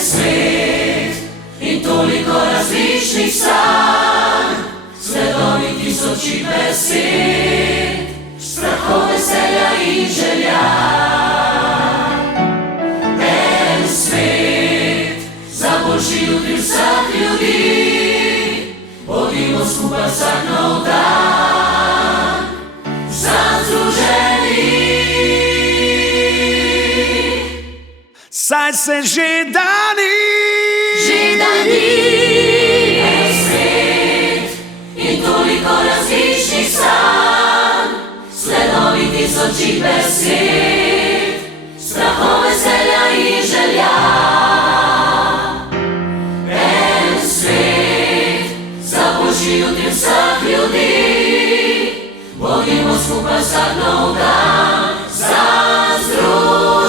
svet in toliko različnih sanj, sledovi tisočih besed, strahov, veselja in želja. En svet za boljši jutri vseh ljudi, bodimo skupaj vsak nov dan, združeni. Saj se že dani, en svet in toliko različnih sanj, sledovi tisočih besed, strahov, veselja in želja. En svet za boljši jutri vseh ljudi, bodimo skupaj vsak nov dan, združeni.